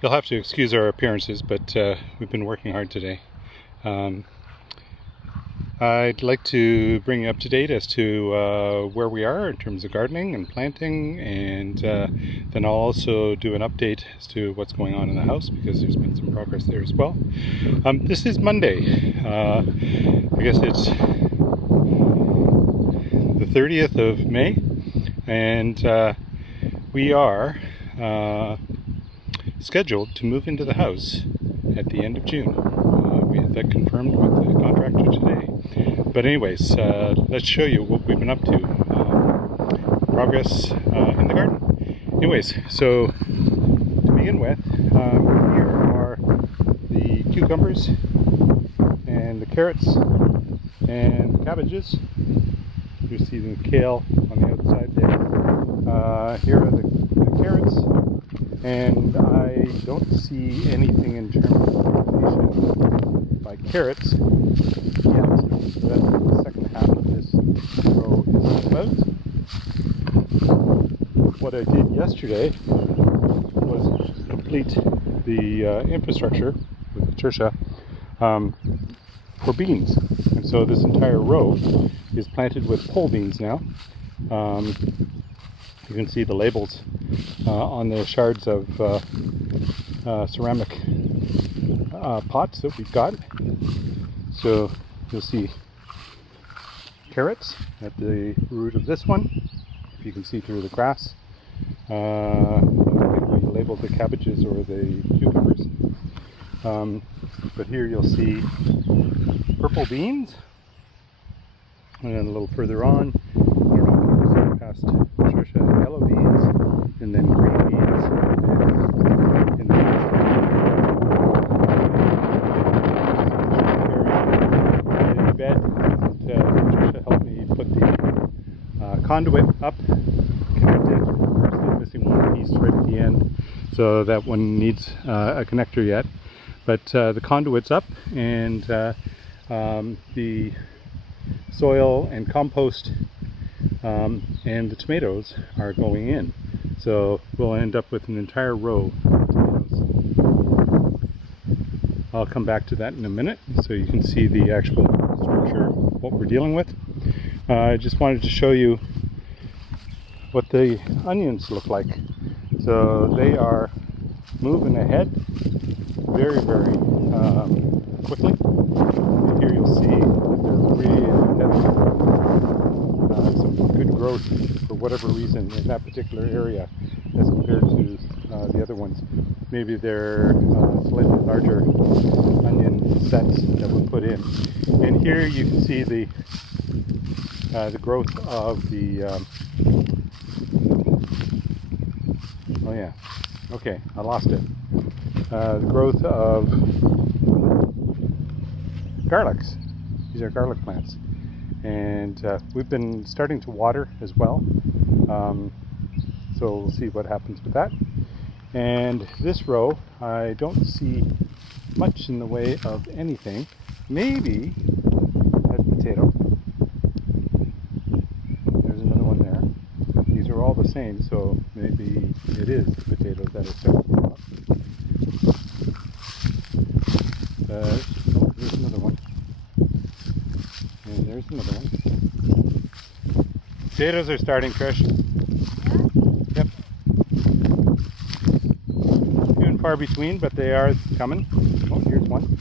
You'll have to excuse our appearances, but we've been working hard today. Um, I'd like to bring you up to date as to where we are in terms of gardening and planting, and then I'll also do an update as to what's going on in the house, because there's been some progress there as well. This is Monday. I guess it's the 30th of May, and we are scheduled to move into the house at the end of June. We had that confirmed with the contractor today. But anyways, let's show you what we've been up to. Progress in the garden. Anyways, so to begin with, here are the cucumbers and the carrots and the cabbages. You see the kale on the outside there. Here are the carrots. And I don't see anything in terms of vegetation by carrots yet. So that's what the second half of this row is about. What I did yesterday was complete the infrastructure with Tertia for beans. And so this entire row is planted with pole beans now. You can see the labels on the shards of ceramic pots that we've got. So you'll see carrots at the root of this one, if you can see through the grass. We labeled the cabbages or the cucumbers. But here you'll see purple beans, and then a little further on, I don't know, past Tertia, yellow beans, and then green beans, and in the bed. Tertia helped me put the conduit up, connected. We're still missing one piece right at the end, so that one needs a connector yet. But the conduit's up, and the soil and compost and the tomatoes are going in. So we'll end up with an entire row of tomatoes. I'll come back to that in a minute so you can see the actual structure of what we're dealing with. I just wanted to show you what the onions look like. So they are moving ahead very, very quickly. And here you'll see that they're really having some good growth for whatever reason in that particular area as compared to the other ones. Maybe they're slightly larger onion sets that were put in. And here you can see the growth of the oh yeah, okay, I lost it. The growth of garlics. These are garlic plants, and we've been starting to water as well, so we'll see what happens with that. And this row, I don't see much in the way of anything. Maybe that's potato. There's another one there. These are all the same, so maybe it is the potatoes that are starting to come up. Oh, there's another one. And there's another one. Potatoes are starting, Trish. Yeah? Yep. Few and far between, but they are coming. Oh, here's one.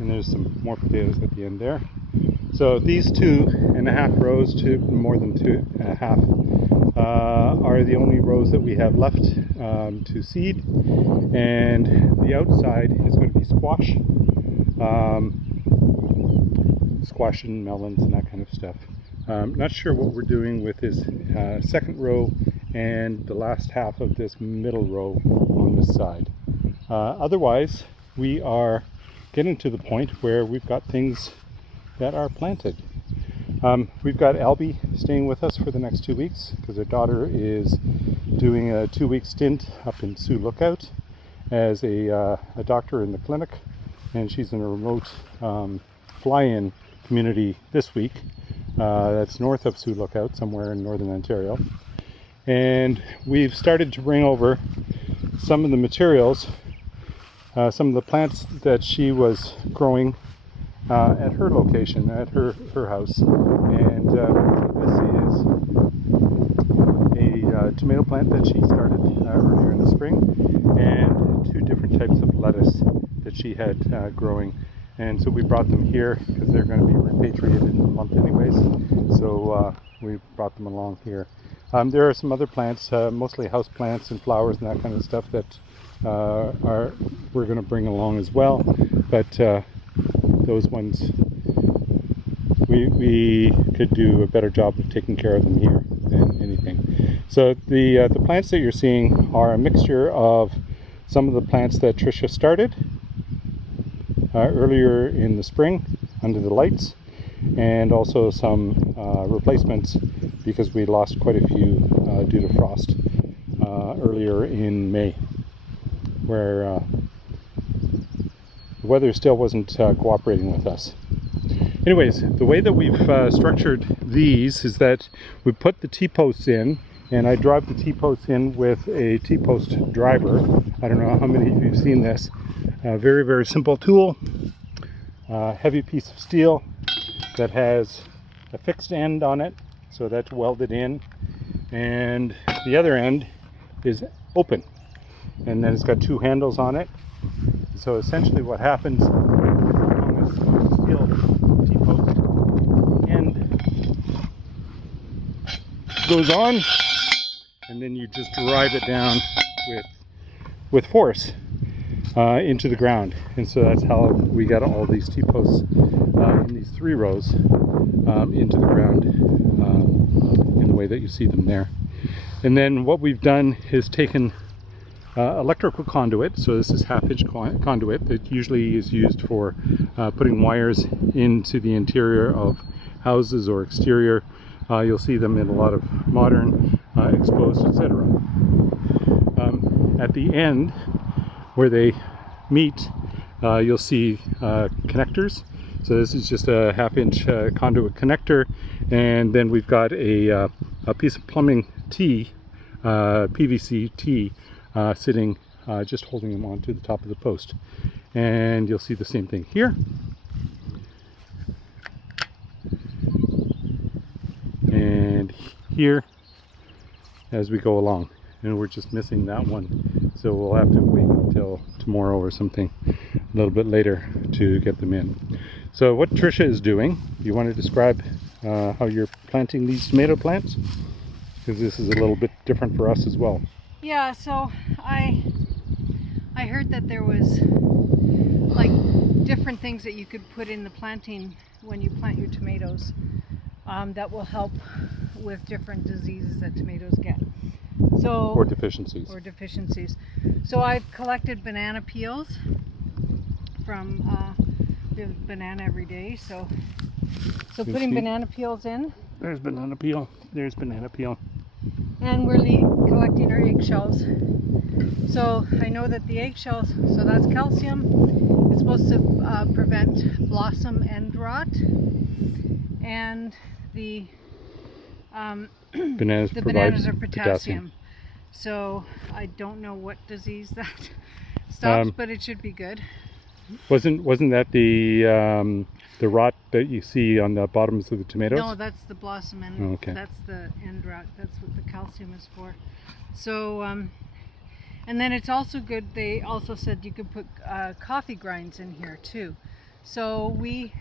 And there's some more potatoes at the end there. So these 2.5 rows, more than 2.5, are the only rows that we have left to seed. And the outside is going to be squash, squash and melons and that kind of stuff. Not sure what we're doing with this second row and the last half of this middle row on this side. Otherwise, we are getting to the point where we've got things that are planted. We've got Albie staying with us for the next 2 weeks because her daughter is doing a 2-week stint up in Sioux Lookout as a doctor in the clinic, and she's in a remote fly-in community this week that's north of Sioux Lookout, somewhere in northern Ontario. And we've started to bring over some of the materials, some of the plants that she was growing at her location, at her house. And this is a tomato plant that she started earlier in the spring, and 2 different types of lettuce that she had growing. And so we brought them here because they're going to be repatriated in a month anyways. So we brought them along here. There are some other plants, mostly house plants and flowers and that kind of stuff that we're going to bring along as well. But those ones, we could do a better job of taking care of them here than anything. So the plants that you're seeing are a mixture of some of the plants that Tricia started earlier in the spring under the lights, and also some replacements because we lost quite a few due to frost earlier in May, where the weather still wasn't cooperating with us. Anyways, the way that we've structured these is that we put the T-posts in, and I drive the T-posts in with a T-post driver. I don't know how many of you have seen this. Very, very simple tool. Heavy piece of steel that has a fixed end on it, so that's welded in, and the other end is open, and then it's got 2 handles on it. So essentially what happens on this steel T-post end goes on, and then you just drive it down with force into the ground. And so that's how we got all these T-posts in these 3 rows into the ground in the way that you see them there. And then what we've done is taken electrical conduit. So this is 1/2-inch conduit that usually is used for putting wires into the interior of houses or exterior. You'll see them in a lot of modern, exposed, etc. At the end where they meet, you'll see connectors. So this is just a 1/2-inch conduit connector, and then we've got a piece of plumbing T, PVC T, sitting just holding them onto the top of the post. And you'll see the same thing here. And here as we go along. And we're just missing that one, so we'll have to wait until tomorrow or something a little bit later to get them in. So what Tricia is doing, you want to describe how you're planting these tomato plants? Because this is a little bit different for us as well. Yeah, so I heard that there was like different things that you could put in the planting when you plant your tomatoes that will help with different diseases that tomatoes get. So, or deficiencies. So I've collected banana peels from we have banana every day, so putting banana peels in. There's banana peel. There's banana peel. And we're collecting our eggshells. So I know that the eggshells, so that's calcium. It's supposed to prevent blossom end rot, and the bananas are potassium. So I don't know what disease that stops, but it should be good. Wasn't that the rot that you see on the bottoms of the tomatoes? No, that's the blossom end. Oh, okay. That's the end rot. That's what the calcium is for. So and then it's also good. They also said you could put coffee grinds in here too. So we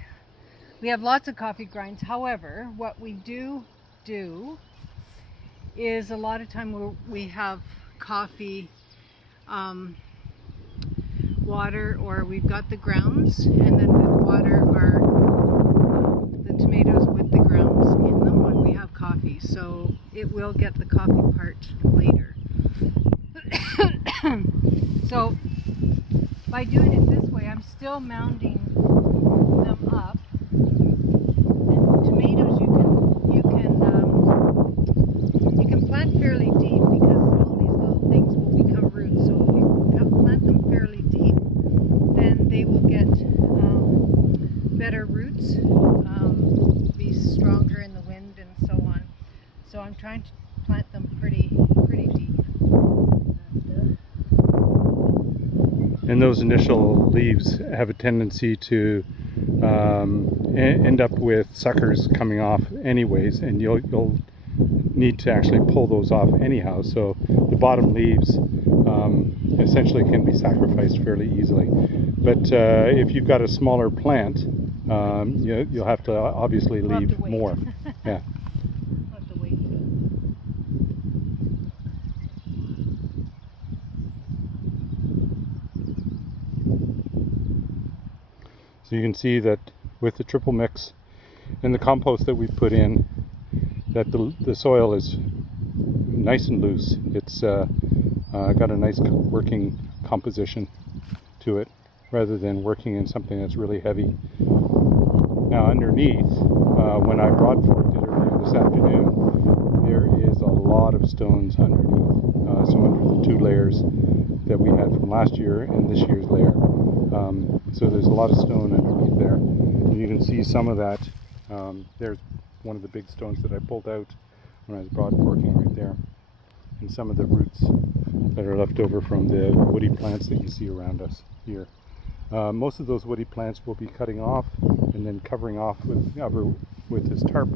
have lots of coffee grinds. However, what we do is a lot of time we have coffee water, or we've got the grounds, and then we water our the tomatoes with the grounds in them when we have coffee, so it will get the coffee part later. So by doing it this way, I'm still mounding them up. And tomatoes you can plant fairly deep, because all these little things will become roots. So if you plant them fairly deep, then they will get better roots, be stronger in the wind and so on. So I'm trying to plant them pretty and those initial leaves have a tendency to end up with suckers coming off anyways, and you'll need to actually pull those off anyhow. So the bottom leaves essentially can be sacrificed fairly easily. But if you've got a smaller plant, you'll have to obviously We'll have leave to wait. more. Yeah. We'll have to wait. So you can see that with the triple mix and the compost that we put in, that the soil is nice and loose. It's got a nice working composition to it, rather than working in something that's really heavy. Now underneath, when I broadforked it earlier this afternoon, there is a lot of stones underneath. So under the 2 layers that we had from last year and this year's layer. So there's a lot of stone underneath there. And you can see some of that. There's one of the big stones that I pulled out when I was broadforking right there. And some of the roots that are left over from the woody plants that you see around us here. Most of those woody plants will be cutting off and then covering off with this tarp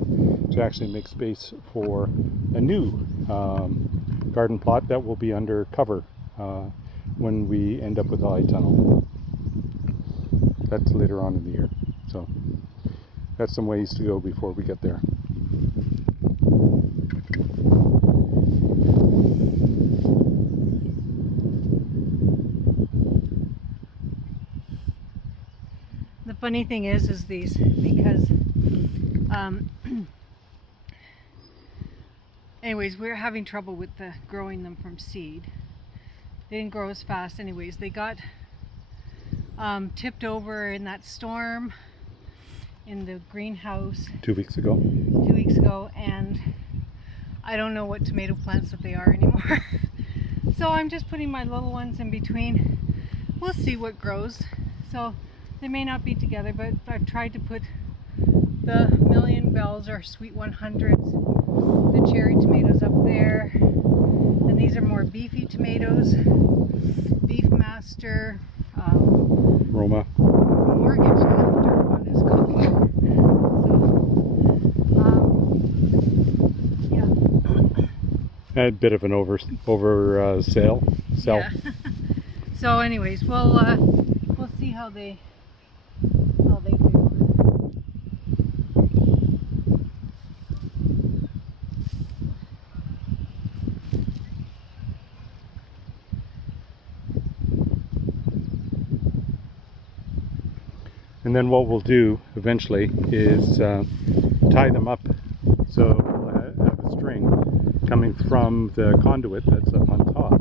to actually make space for a new garden plot that will be under cover when we end up with the light tunnel. That's later on in the year. So that's some ways to go before we get there. The funny thing is these, because anyways, we're having trouble with growing them from seed. They didn't grow as fast anyways. They got tipped over in that storm in the greenhouse 2 weeks ago. 2 weeks ago, and I don't know what tomato plants that they are anymore. So I'm just putting my little ones in between. We'll see what grows. So they may not be together, but I've tried to put the Million Bells or Sweet 100s, the cherry tomatoes up there. And these are more beefy tomatoes. Beef Master, Roma. Mortgage Master one is called. So, yeah. A bit of an sale. Yeah. So anyways, we'll see how they do. And then what we'll do eventually is tie them up, so we'll have a string coming from the conduit that's up on top,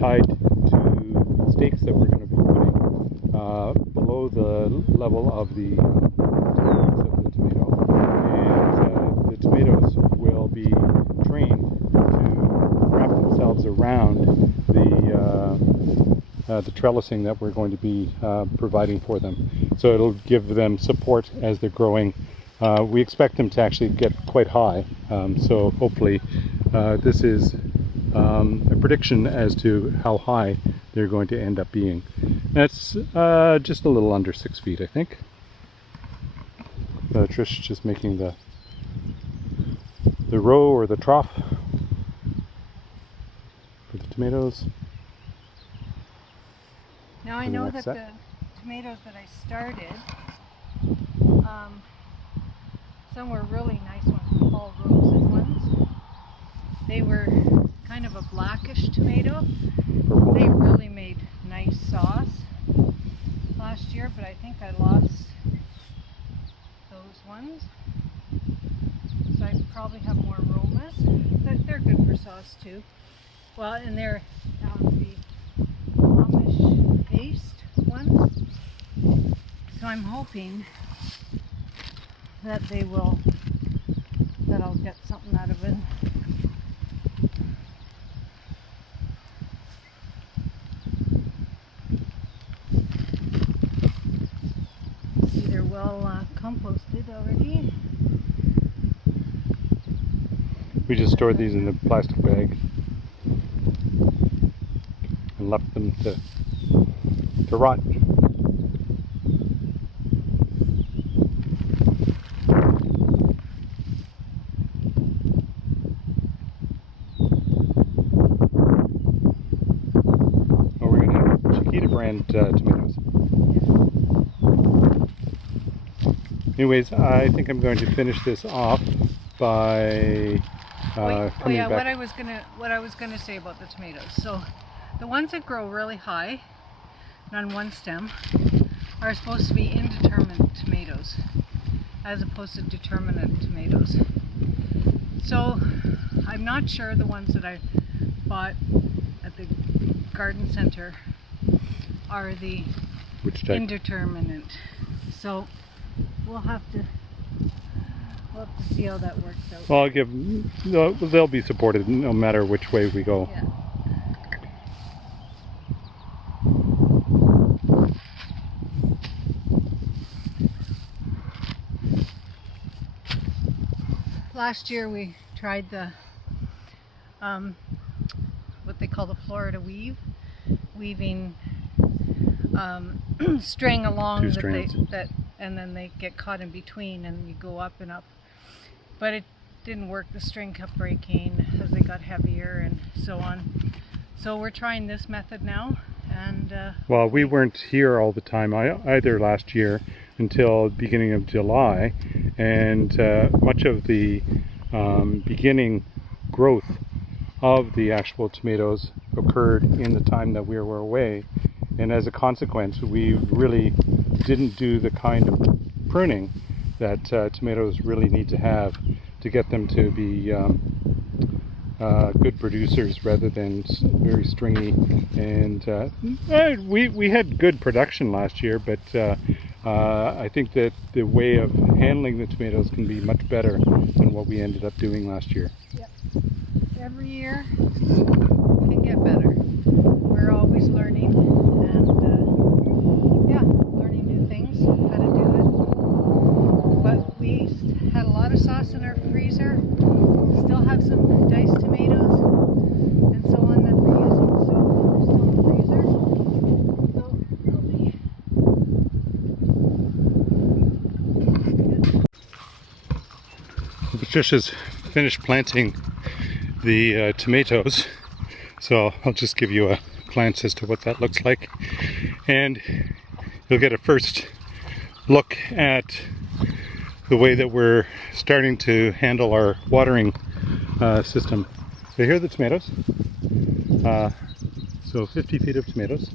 tied to stakes that we're going to be putting below the level of the tomato. And the tomatoes will be trained to wrap themselves around the trellising that we're going to be providing for them. So it'll give them support as they're growing. We expect them to actually get quite high, so hopefully this is a prediction as to how high they're going to end up being. That's just a little under 6 feet, I think. Trish just making the row or the trough for the tomatoes. Now I know that the tomatoes that I started, some were really nice ones, Paul Rosen ones. They were kind of a blackish tomato. Purple. They really made nice sauce last year, but I think I lost those ones. So I probably have more Romas. They're good for sauce too. Well, and they're the Amish based ones. So I'm hoping that that I'll get something out of it. See, they're well composted already. We just stored these in a plastic bag and left them to to rot. Oh, we're going to have Chiquita brand tomatoes. Anyways, I think I'm going to finish this off by coming back. What I was gonna say about the tomatoes. So the ones that grow really high and on one stem are supposed to be indeterminate tomatoes as opposed to determinate tomatoes. So I'm not sure the ones that I bought at the garden center are the Which type? indeterminate. So we'll have to see how that works out. Well, they'll be supported no matter which way we go. Yeah. Last year we tried the what they call the Florida weave, weaving string along Two strands. and then they get caught in between and you go up and up. But it didn't work. The string kept breaking as they got heavier and so on. So we're trying this method now. And well, we weren't here all the time either last year until the beginning of July, and much of the beginning growth of the actual tomatoes occurred in the time that we were away, and as a consequence we really didn't do the kind of pruning that tomatoes really need to have to get them to be good producers rather than very stringy. And we had good production last year, but I think that the way of handling the tomatoes can be much better than what we ended up doing last year. Yep. Every year can get better. We're always learning and learning new things, how to do it. But we had a lot of sauce in our freezer. Still have some diced tomatoes and so on that we're using, so they're still in the freezer. So they'll be Patricia's finished planting the tomatoes, so I'll just give you a glance as to what that looks like, and you'll get a first look at the way that we're starting to handle our watering system. So here are the tomatoes. So 50 feet of tomatoes.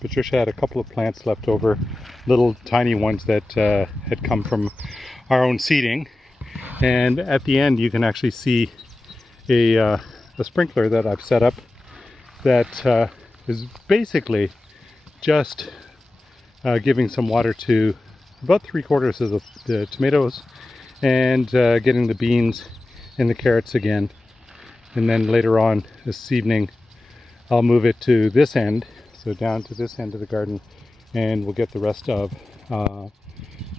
Patricia had a couple of plants left over, little tiny ones that had come from our own seeding. And at the end you can actually see a sprinkler that I've set up that is basically just giving some water to about 3/4 of the tomatoes and getting the beans and the carrots again. And then later on this evening I'll move it to this end, so down to this end of the garden, and we'll get the rest of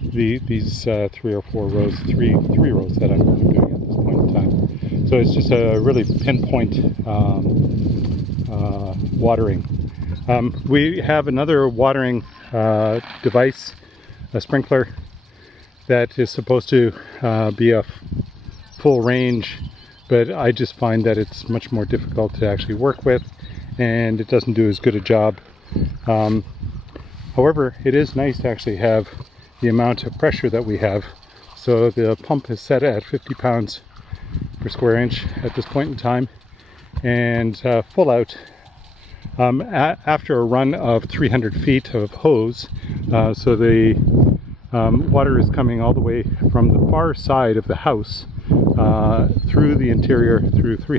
these 3 or 4 rows, three rows that I'm doing at this point in time. So it's just a really pinpoint watering. We have another watering device, a sprinkler, that is supposed to be a full range, but I just find that it's much more difficult to actually work with, and it doesn't do as good a job. However, it is nice to actually have the amount of pressure that we have. So the pump is set at 50 pounds per square inch at this point in time, and full out after a run of 300 feet of hose. So the water is coming all the way from the far side of the house through the interior, through three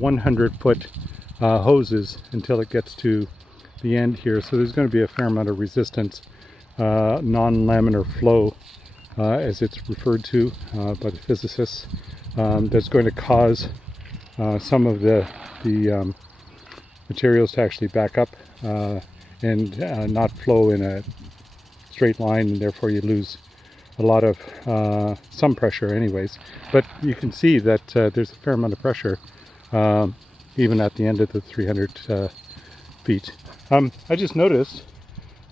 100-foot hoses until it gets to the end here. So there's going to be a fair amount of resistance, non-laminar flow, as it's referred to by the physicists. That's going to cause some of the materials to actually back up and not flow in a straight line, and therefore you lose a lot of some pressure anyways. But you can see that there's a fair amount of pressure even at the end of the 300 feet. I just noticed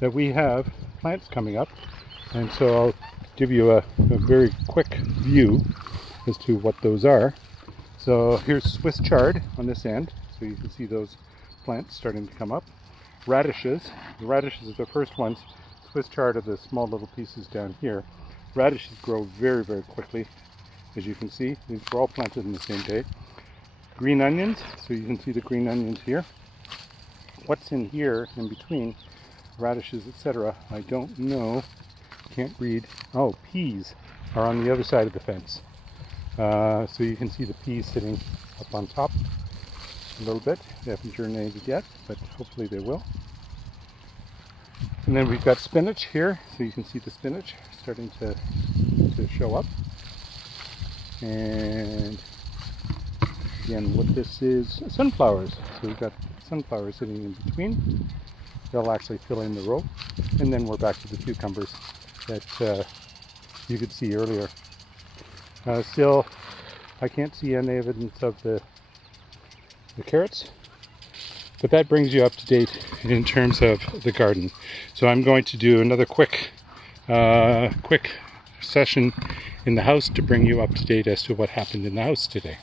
that we have plants coming up, and so I'll give you a very quick view as to what those are. So here's Swiss chard on this end, so you can see those plants starting to come up. Radishes, the radishes are the first ones. Swiss chard are the small little pieces down here. Radishes grow very, very quickly, as you can see. These were all planted in the same day. Green onions, so you can see the green onions here. What's in here in between, radishes, etc., I don't know, can't read. Oh, peas are on the other side of the fence. So you can see the peas sitting up on top a little bit. They haven't germinated yet, but hopefully they will. And then we've got spinach here, so you can see the spinach starting to show up. And again, what this is, sunflowers. So we've got sunflowers sitting in between. They'll actually fill in the row. And then we're back to the cucumbers that you could see earlier. Still, I can't see any evidence of the carrots, but that brings you up to date in terms of the garden. So I'm going to do another quick session in the house to bring you up to date as to what happened in the house today.